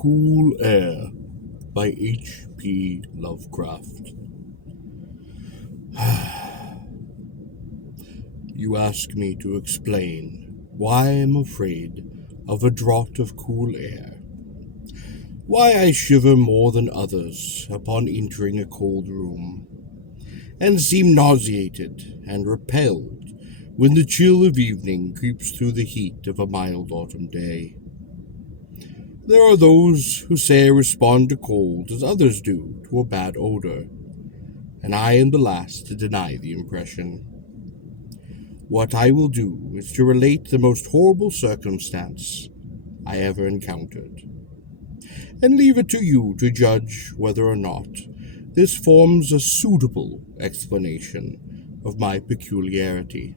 Cool Air by H.P. Lovecraft. You ask me to explain why I am afraid of a draught of cool air, why I shiver more than others upon entering a cold room, and seem nauseated and repelled when the chill of evening creeps through the heat of a mild autumn day. There are those who say I respond to cold as others do to a bad odor, and I am the last to deny the impression. What I will do is to relate the most horrible circumstance I ever encountered, and leave it to you to judge whether or not this forms a suitable explanation of my peculiarity.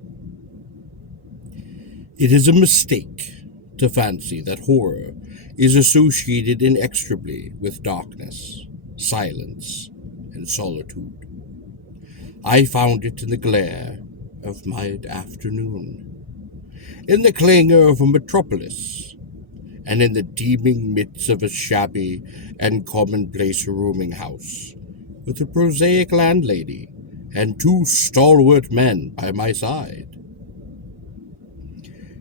It is a mistake to fancy that horror is associated inextricably with darkness, silence, and solitude. I found it in the glare of mid-afternoon, in the clangor of a metropolis, and in the teeming midst of a shabby and commonplace rooming house, with a prosaic landlady and two stalwart men by my side.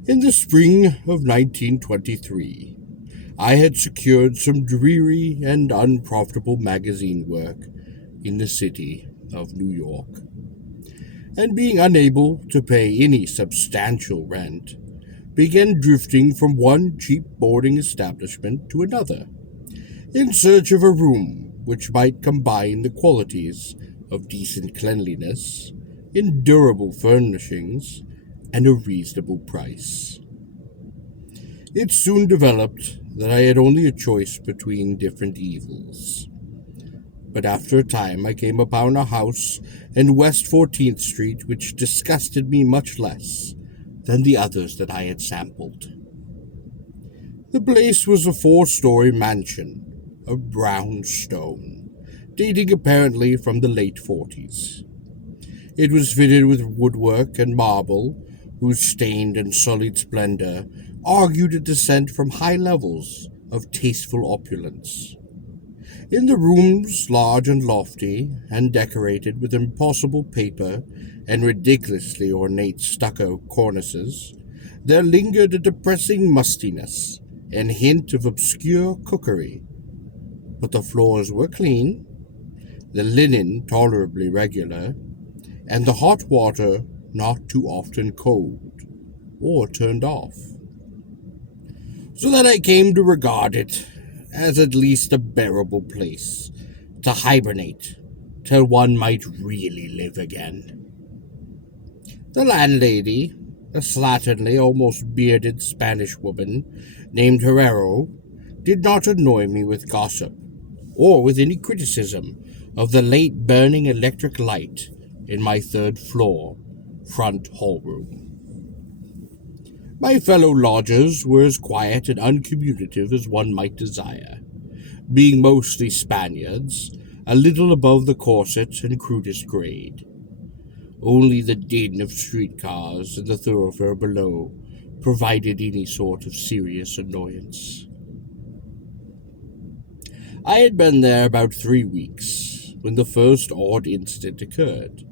In the spring of 1923, I had secured some dreary and unprofitable magazine work in the city of New York, and being unable to pay any substantial rent, began drifting from one cheap boarding establishment to another, in search of a room which might combine the qualities of decent cleanliness, endurable furnishings, and a reasonable price. It soon developed that I had only a choice between different evils. But after a time I came upon a house in West 14th Street which disgusted me much less than the others that I had sampled. The place was a 4-story mansion of brown stone, dating apparently from the late 40s. It was fitted with woodwork and marble, whose stained and sullied splendor argued a descent from high levels of tasteful opulence. In the rooms, large and lofty, and decorated with impossible paper and ridiculously ornate stucco cornices, there lingered a depressing mustiness and hint of obscure cookery. But the floors were clean, the linen tolerably regular, and the hot water not too often cold or turned off, so that I came to regard it as at least a bearable place to hibernate till one might really live again. The landlady, a slatternly, almost bearded Spanish woman named Herrero, did not annoy me with gossip or with any criticism of the late burning electric light in my third-floor front hallroom. My fellow lodgers were as quiet and uncommunicative as one might desire, being mostly Spaniards, a little above the corset and crudest grade. Only the din of streetcars and the thoroughfare below provided any sort of serious annoyance. I had been there about 3 weeks when the first odd incident occurred.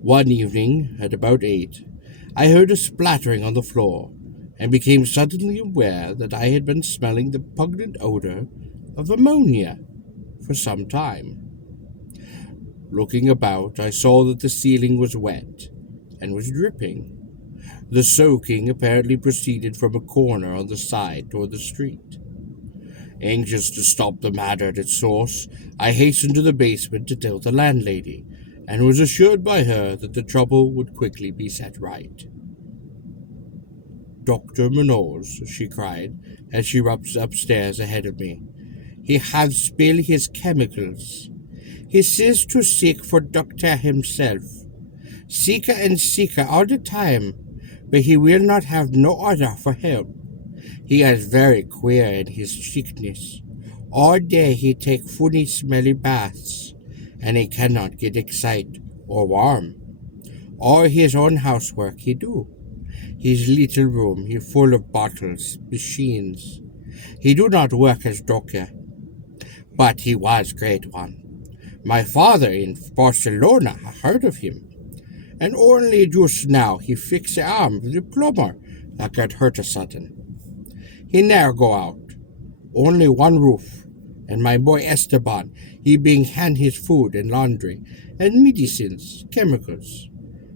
One evening, at about 8, I heard a splattering on the floor, and became suddenly aware that I had been smelling the pungent odor of ammonia for some time. Looking about, I saw that the ceiling was wet and was dripping. The soaking apparently proceeded from a corner on the side toward the street. Anxious to stop the matter at its source, I hastened to the basement to tell the landlady, and was assured by her that the trouble would quickly be set right. "Dr. Munoz," she cried, as she rushed upstairs ahead of me. "He has spilled his chemicals. He says to seek for doctor himself. Seeker and seeker all the time, but he will not have no order for help. He is very queer in his sickness. All day he take funny smelly baths, and he cannot get excited or warm. All his own housework he do. His little room he full of bottles, machines. He do not work as doctor, but he was great one. My father in Barcelona heard of him, and only just now he fix the arm of the plumber that got hurt a sudden. He ne'er go out, only one roof, and my boy Esteban, he being hand his food and laundry, and medicines, chemicals.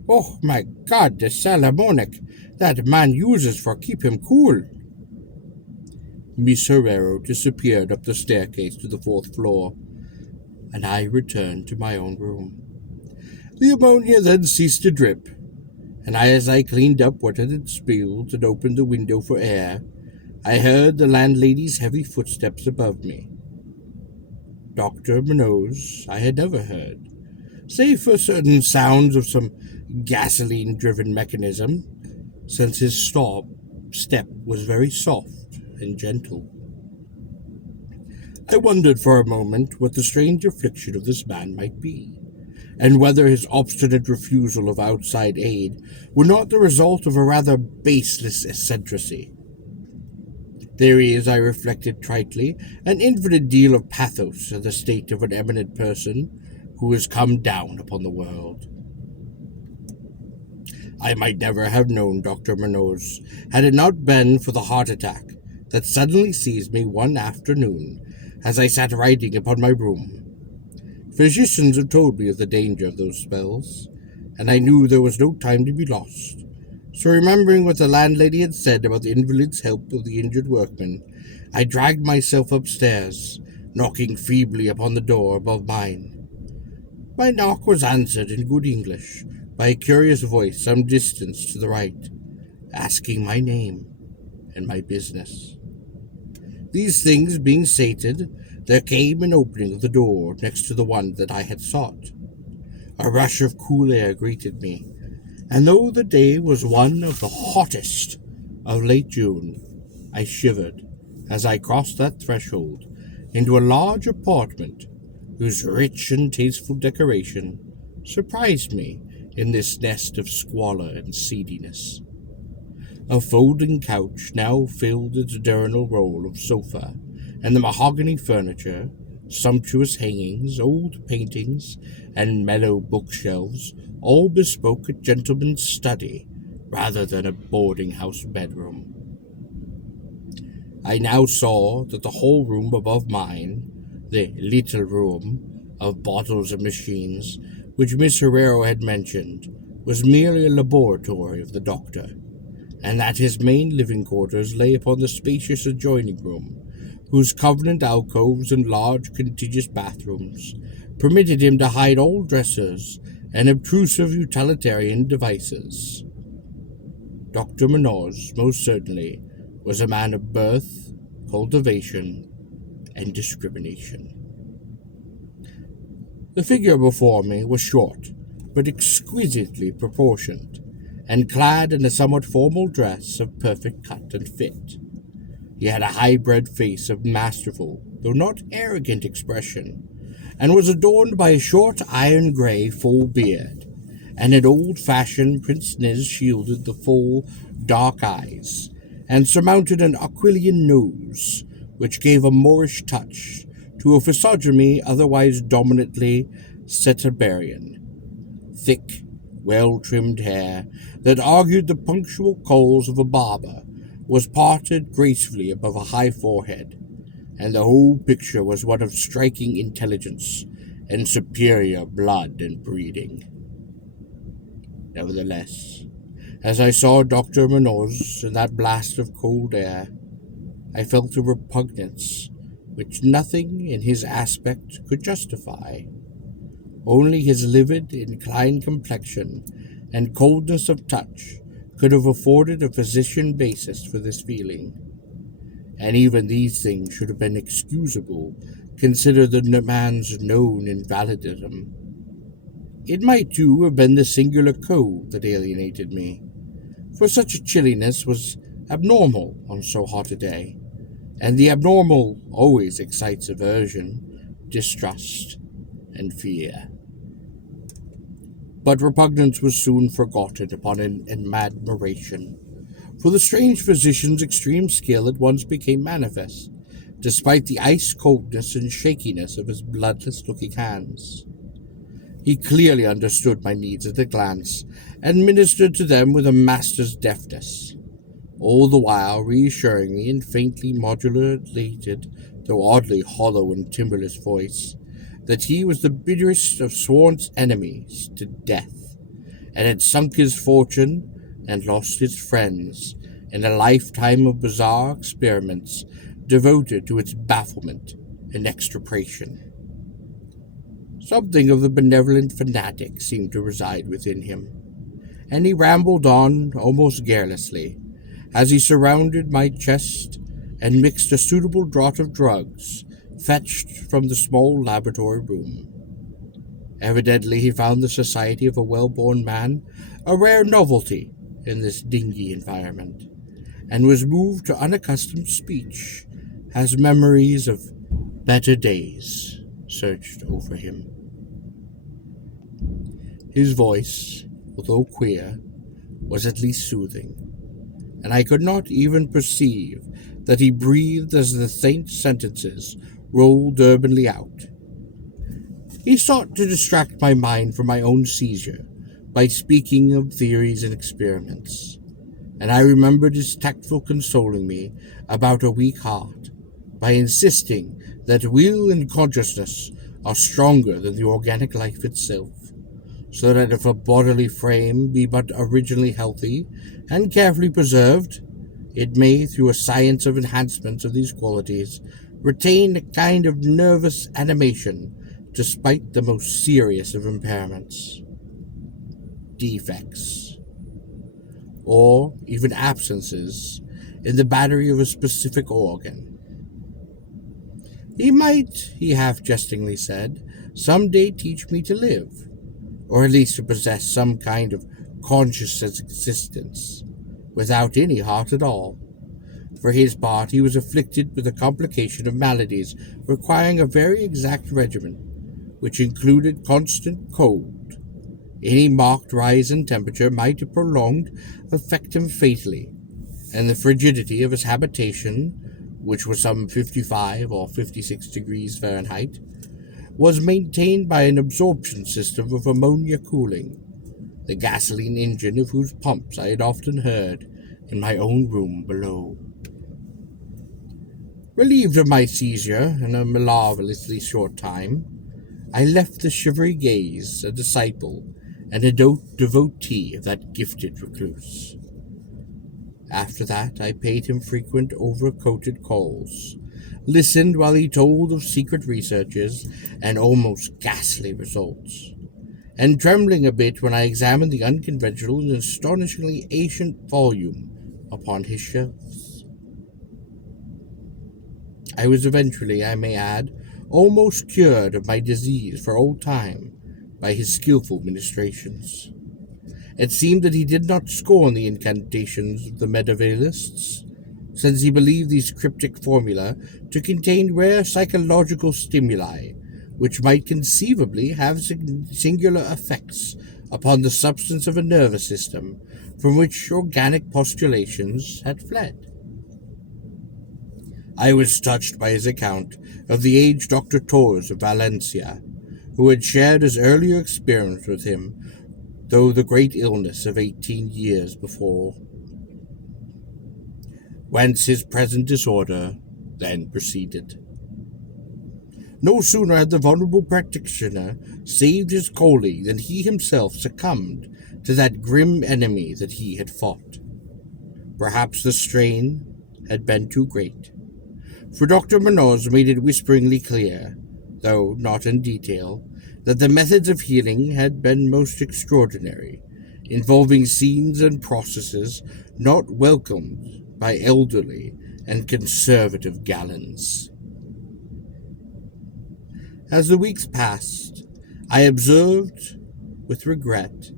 Oh my God, the salamonic that man uses for keep him cool. Miss Herrero disappeared up the staircase to the fourth floor, and I returned to my own room. The ammonia then ceased to drip, and as I cleaned up what it had spilled and opened the window for air, I heard the landlady's heavy footsteps above me. Dr. Minot's I had never heard, save for certain sounds of some gasoline-driven mechanism, since his step was very soft and gentle. I wondered for a moment what the strange affliction of this man might be, and whether his obstinate refusal of outside aid were not the result of a rather baseless eccentricity. There is, I reflected tritely, an infinite deal of pathos in the state of an eminent person who has come down upon the world. I might never have known Dr. Munoz had it not been for the heart attack that suddenly seized me one afternoon as I sat writing upon my broom. Physicians have told me of the danger of those spells, and I knew there was no time to be lost. So remembering what the landlady had said about the invalid's help of the injured workman, I dragged myself upstairs, knocking feebly upon the door above mine. My knock was answered in good English by a curious voice some distance to the right, asking my name and my business. These things being sated, there came an opening of the door next to the one that I had sought. A rush of cool air greeted me, and though the day was one of the hottest of late June, I shivered as I crossed that threshold into a large apartment whose rich and tasteful decoration surprised me in this nest of squalor and seediness. A folding couch now filled its diurnal role of sofa, and the mahogany furniture, sumptuous hangings, old paintings, and mellow bookshelves all bespoke a gentleman's study rather than a boarding-house bedroom. I now saw that the whole room above mine, the little room of bottles and machines which Miss Herrero had mentioned, was merely a laboratory of the doctor, and that his main living quarters lay upon the spacious adjoining room, whose convenient alcoves and large contiguous bathrooms permitted him to hide all dressers and obtrusive utilitarian devices. Dr. Munoz, most certainly, was a man of birth, cultivation, and discrimination. The figure before me was short, but exquisitely proportioned, and clad in a somewhat formal dress of perfect cut and fit. He had a high-bred face of masterful, though not arrogant expression, and was adorned by a short iron-gray full beard, and an old-fashioned pince-nez shielded the full, dark eyes, and surmounted an aquiline nose, which gave a Moorish touch to a physiognomy otherwise dominantly Cetaberian. Thick, well-trimmed hair that argued the punctual curls of a barber was parted gracefully above a high forehead, and the whole picture was one of striking intelligence and superior blood and breeding. Nevertheless, as I saw Dr. Munoz in that blast of cold air, I felt a repugnance which nothing in his aspect could justify. Only his livid, inclined complexion and coldness of touch could have afforded a physician basis for this feeling, and even these things should have been excusable, considered the man's known invalidism. It might, too, have been the singular cold that alienated me, for such a chilliness was abnormal on so hot a day, and the abnormal always excites aversion, distrust, and fear. But repugnance was soon forgotten upon an admiration, for the strange physician's extreme skill at once became manifest, despite the ice-coldness and shakiness of his bloodless-looking hands. He clearly understood my needs at a glance, and ministered to them with a master's deftness, all the while reassuring me in faintly modulated, though oddly hollow and timorless voice, that he was the bitterest of sworn enemies to death, and had sunk his fortune and lost his friends in a lifetime of bizarre experiments devoted to its bafflement and extirpation. Something of the benevolent fanatic seemed to reside within him, and he rambled on almost garrulously, as he surrounded my chest and mixed a suitable draught of drugs fetched from the small laboratory room. Evidently he found the society of a well-born man a rare novelty in this dingy environment, and was moved to unaccustomed speech as memories of better days surged over him. His voice, although queer, was at least soothing, and I could not even perceive that he breathed as the faint sentences rolled urbanely out. He sought to distract my mind from my own seizure by speaking of theories and experiments, and I remembered his tactful consoling me about a weak heart by insisting that will and consciousness are stronger than the organic life itself, so that if a bodily frame be but originally healthy and carefully preserved, it may, through a science of enhancement of these qualities, retain a kind of nervous animation despite the most serious of impairments, defects, or even absences in the battery of a specific organ. He might, he half-jestingly said, some day teach me to live, or at least to possess some kind of conscious existence, without any heart at all. For his part, he was afflicted with a complication of maladies requiring a very exact regimen, which included constant cold. Any marked rise in temperature might, if prolonged, affect him fatally, and the frigidity of his habitation, which was some 55 or 56 degrees Fahrenheit, was maintained by an absorption system of ammonia cooling, the gasoline engine of whose pumps I had often heard in my own room below. Relieved of my seizure in a marvelously short time, I left the shivery gaze a disciple and a devotee of that gifted recluse. After that, I paid him frequent overcoated calls, listened while he told of secret researches and almost ghastly results, and trembling a bit when I examined the unconventional and astonishingly ancient volume upon his shelves. I was eventually, I may add, almost cured of my disease for all time by his skillful ministrations. It seemed that he did not scorn the incantations of the medievalists, since he believed these cryptic formulae to contain rare psychological stimuli, which might conceivably have singular effects upon the substance of a nervous system from which organic postulations had fled. I was touched by his account of the aged Dr. Torres of Valencia, who had shared his earlier experience with him, though the great illness of 18 years before, whence his present disorder then proceeded. No sooner had the vulnerable practitioner saved his colleague than he himself succumbed to that grim enemy that he had fought. Perhaps the strain had been too great, for Dr. Munoz made it whisperingly clear, though not in detail, that the methods of healing had been most extraordinary, involving scenes and processes not welcomed by elderly and conservative gallants. As the weeks passed, I observed with regret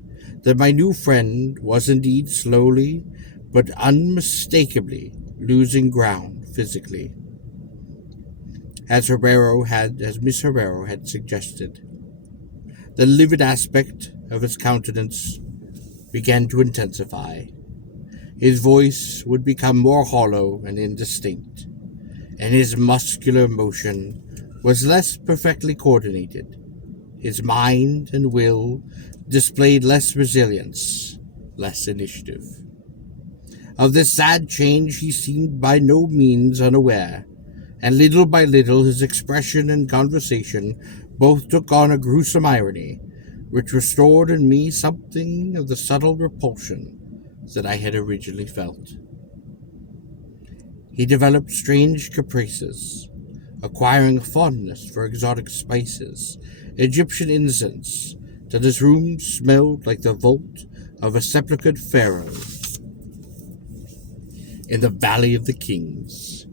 that my new friend was indeed slowly but unmistakably losing ground physically, as Miss Herrero had suggested. The livid aspect of his countenance began to intensify. His voice would become more hollow and indistinct, and his muscular motion was less perfectly coordinated. His mind and will displayed less resilience, less initiative. Of this sad change he seemed by no means unaware, and little by little his expression and conversation both took on a gruesome irony, which restored in me something of the subtle repulsion that I had originally felt. He developed strange caprices, acquiring a fondness for exotic spices, Egyptian incense, till his room smelled like the vault of a sepulchred pharaoh in the Valley of the Kings.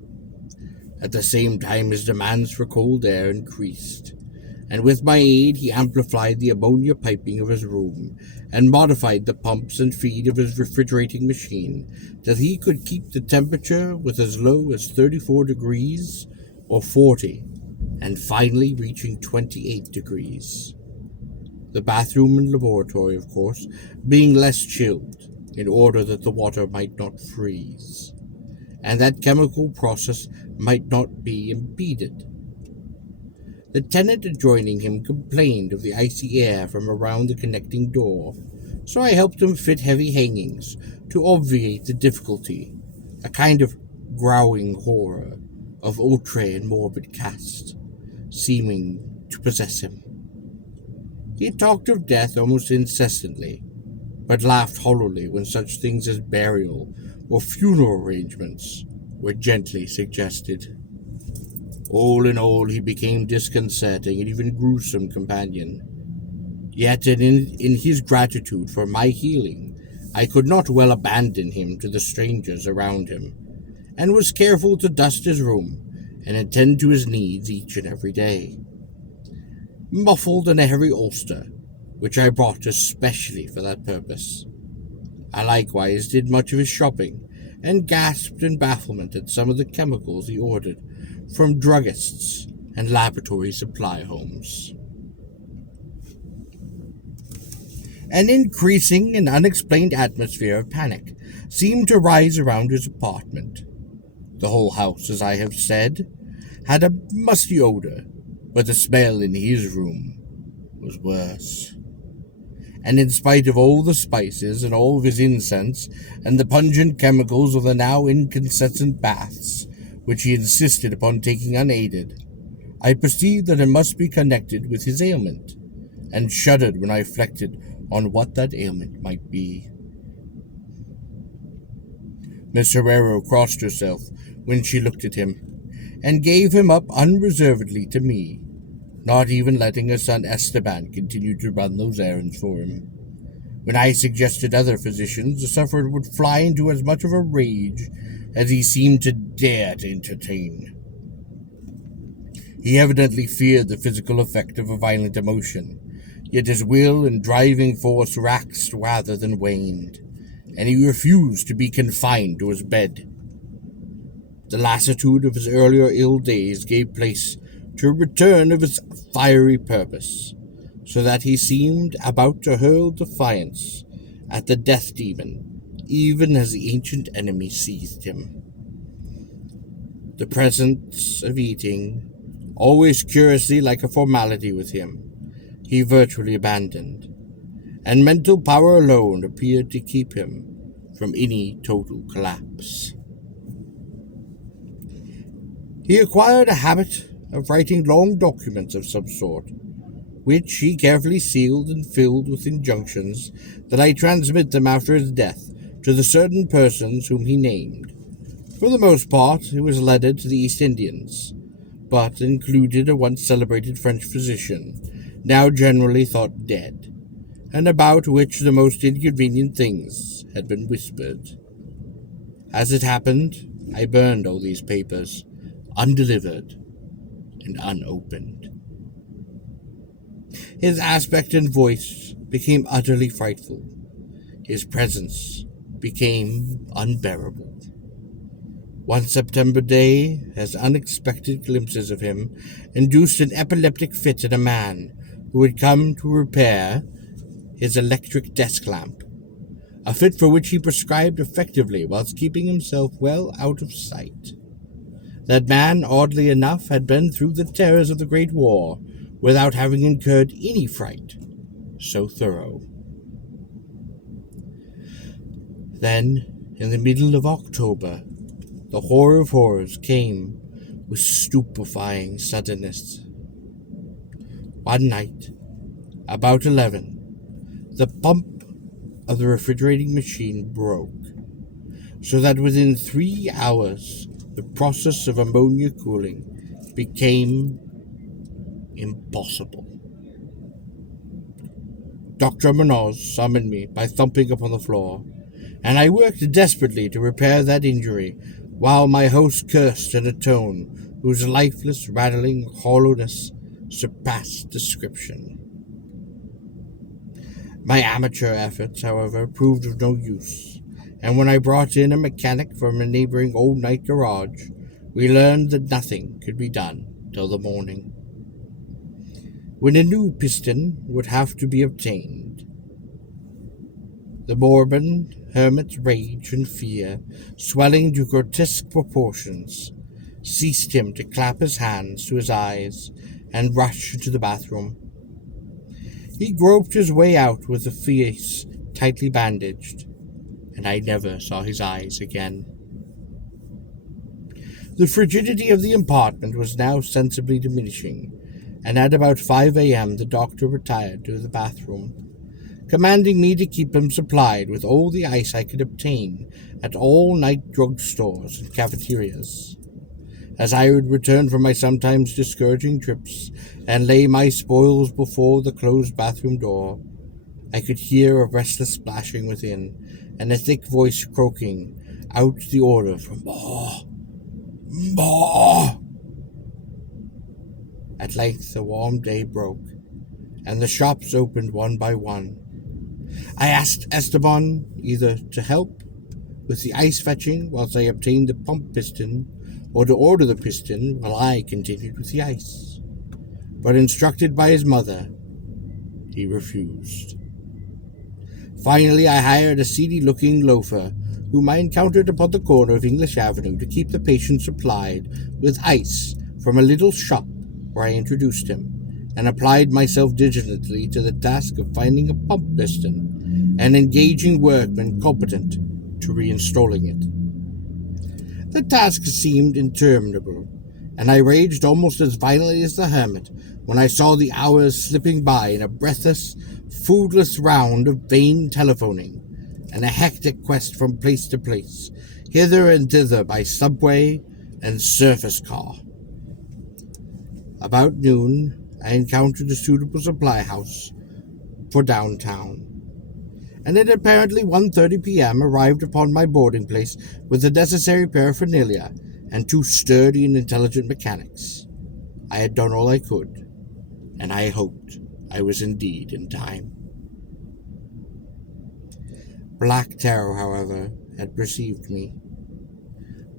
At the same time, his demands for cold air increased, and with my aid he amplified the ammonia piping of his room and modified the pumps and feed of his refrigerating machine till he could keep the temperature with as low as 34 degrees or 40, and finally reaching 28 degrees. The bathroom and laboratory, of course, being less chilled in order that the water might not freeze, and that chemical process might not be impeded. The tenant adjoining him complained of the icy air from around the connecting door, so I helped him fit heavy hangings to obviate the difficulty, a kind of growling horror of outre and morbid cast, seeming to possess him. He talked of death almost incessantly, but laughed hollowly when such things as burial or funeral arrangements were gently suggested. All in all, he became disconcerting and even gruesome companion. Yet in his gratitude for my healing, I could not well abandon him to the strangers around him, and was careful to dust his room and attend to his needs each and every day. Muffled in a heavy ulster, which I brought especially for that purpose. I likewise did much of his shopping, and gasped in bafflement at some of the chemicals he ordered from druggists and laboratory supply homes. An increasing and unexplained atmosphere of panic seemed to rise around his apartment. The whole house, as I have said, had a musty odor, but the smell in his room was worse. And in spite of all the spices and all of his incense and the pungent chemicals of the now inconsistent baths, which he insisted upon taking unaided, I perceived that it must be connected with his ailment, and shuddered when I reflected on what that ailment might be. Miss Herrero crossed herself when she looked at him, and gave him up unreservedly to me, not even letting her son Esteban continue to run those errands for him. When I suggested other physicians, the sufferer would fly into as much of a rage as he seemed to dare to entertain. He evidently feared the physical effect of a violent emotion, yet his will and driving force waxed rather than waned, and he refused to be confined to his bed. The lassitude of his earlier ill days gave place to a return of his fiery purpose, so that he seemed about to hurl defiance at the death demon, even as the ancient enemy seized him. The presence of eating, always curiously like a formality with him, he virtually abandoned, and mental power alone appeared to keep him from any total collapse. He acquired a habit of writing long documents of some sort, which he carefully sealed and filled with injunctions that I transmit them after his death to the certain persons whom he named. For the most part, it was leaded to the East Indians, but included a once celebrated French physician, now generally thought dead, and about which the most inconvenient things had been whispered. As it happened, I burned all these papers, undelivered and unopened. His aspect and voice became utterly frightful. His presence became unbearable. One September day, as unexpected glimpses of him induced an epileptic fit in a man who had come to repair his electric desk lamp. a fit for which he prescribed effectively whilst keeping himself well out of sight. That man, oddly enough, had been through the terrors of the Great War without having incurred any fright so thorough. Then, in the middle of October, the horror of horrors came with stupefying suddenness. One night, about 11, the pump of the refrigerating machine broke, so that within 3 hours the process of ammonia cooling became impossible. Dr. Munoz summoned me by thumping upon the floor, and I worked desperately to repair that injury, while my host cursed in a tone whose lifeless, rattling hollowness surpassed description. My amateur efforts, however, proved of no use, and when I brought in a mechanic from a neighboring old-night garage, we learned that nothing could be done till the morning, when a new piston would have to be obtained. The morbid hermit's rage and fear, swelling to grotesque proportions, ceased him to clap his hands to his eyes and rush into the bathroom. He groped his way out with a face tightly bandaged, and I never saw his eyes again. The frigidity of the apartment was now sensibly diminishing, and at about 5 a.m. the doctor retired to the bathroom, commanding me to keep him supplied with all the ice I could obtain at all-night drug stores and cafeterias. As I would return from my sometimes discouraging trips and lay my spoils before the closed bathroom door, I could hear a restless splashing within, and a thick voice croaking out the order for more. More! At length the warm day broke, and the shops opened one by one. I asked Esteban either to help with the ice fetching whilst I obtained the pump piston, or to order the piston while I continued with the ice. But instructed by his mother, he refused. Finally, I hired a seedy-looking loafer whom I encountered upon the corner of English Avenue to keep the patient supplied with ice from a little shop where I introduced him, and applied myself diligently to the task of finding a pump piston and engaging workmen competent to reinstalling it. The task seemed interminable, and I raged almost as violently as the hermit when I saw the hours slipping by in a breathless, foodless round of vain telephoning, and a hectic quest from place to place, hither and thither by subway and surface car. About noon, I encountered a suitable supply house for downtown, and at apparently 1:30 p.m. arrived upon my boarding place with the necessary paraphernalia and 2 sturdy and intelligent mechanics. I had done all I could, and I hoped I was indeed in time. Black terror, however, had perceived me.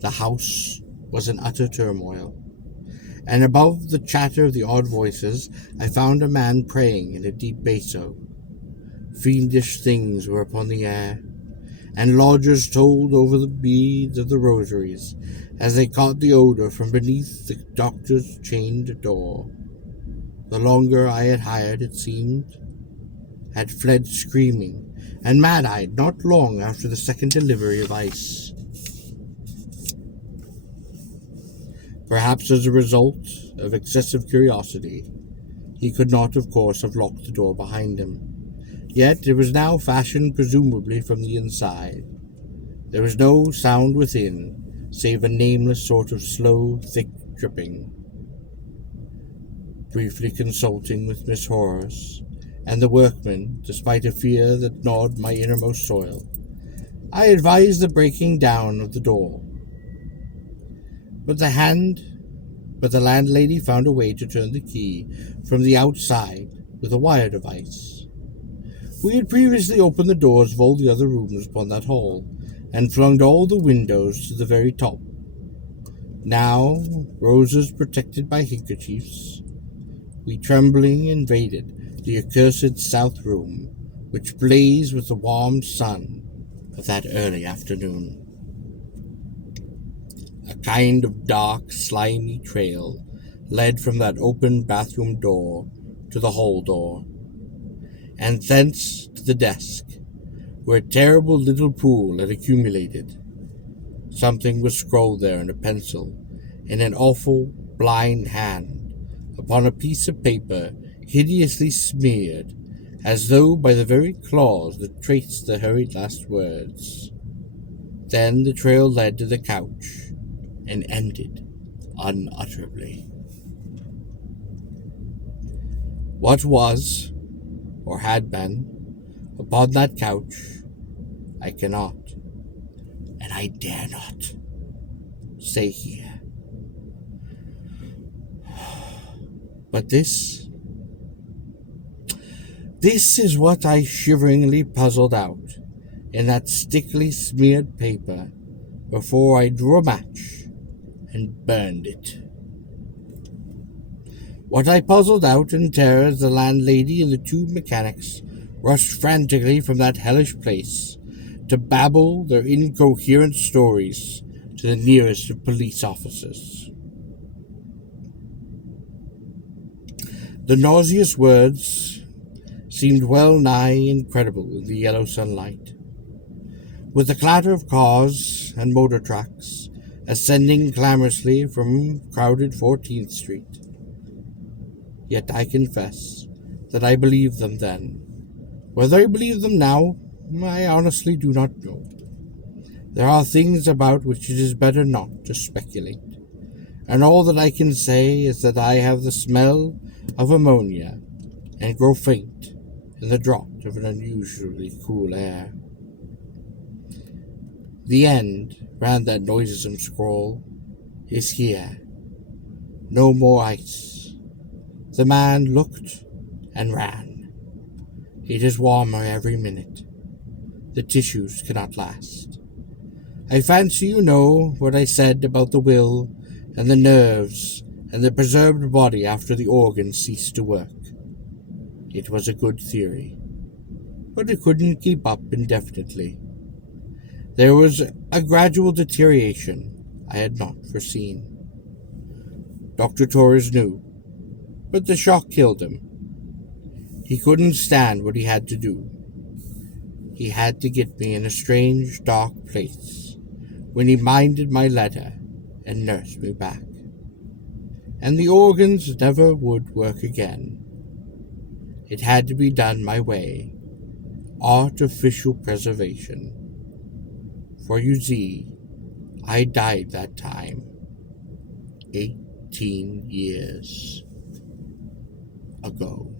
The house was in utter turmoil, and above the chatter of the odd voices I found a man praying in a deep basso. Fiendish things were upon the air, and lodgers told over the beads of the rosaries as they caught the odor from beneath the doctor's chained door. The longer I had hired, it seemed, had fled screaming and mad-eyed not long after the second delivery of ice. Perhaps as a result of excessive curiosity, he could not, of course, have locked the door behind him. Yet it was now fashioned presumably from the inside. There was no sound within, save a nameless sort of slow, thick dripping. Briefly consulting with Miss Horace and the workmen, despite a fear that gnawed my innermost soil, I advised the breaking down of the door. But the landlady found a way to turn the key from the outside with a wire device. We had previously opened the doors of all the other rooms upon that hall, and flung all the windows to the very top. Now, roses protected by handkerchiefs, we trembling invaded the accursed south room, which blazed with the warm sun of that early afternoon. A kind of dark, slimy trail led from that open bathroom door to the hall door, and thence to the desk, where a terrible little pool had accumulated. Something was scrawled there in a pencil, in an awful, blind hand, upon a piece of paper hideously smeared, as though by the very claws that traced the hurried last words. Then the trail led to the couch, and ended unutterably. What was, or had been, upon that couch, I cannot, and I dare not, say here. But this is what I shiveringly puzzled out in that stickily smeared paper before I drew a match and burned it. What I puzzled out in terror as the landlady and the two mechanics rushed frantically from that hellish place to babble their incoherent stories to the nearest of police officers. The nauseous words seemed well nigh incredible in the yellow sunlight. With the clatter of cars and motor trucks ascending clamorously from crowded 14th Street. Yet I confess that I believed them then. Whether I believe them now, I honestly do not know. There are things about which it is better not to speculate, and all that I can say is that I have the smell of ammonia and grow faint in the draught of an unusually cool air. The end, ran that noisome scroll, is here. No more ice. The man looked and ran. It is warmer every minute. The tissues cannot last. I fancy you know what I said about the will and the nerves and the preserved body after the organs ceased to work. It was a good theory, but it couldn't keep up indefinitely. There was a gradual deterioration I had not foreseen. Dr. Torres knew, but the shock killed him. He couldn't stand what he had to do. He had to get me in a strange, dark place when he minded my letter and nursed me back. And the organs never would work again. It had to be done my way, artificial preservation. For you see, I died that time 18 years ago.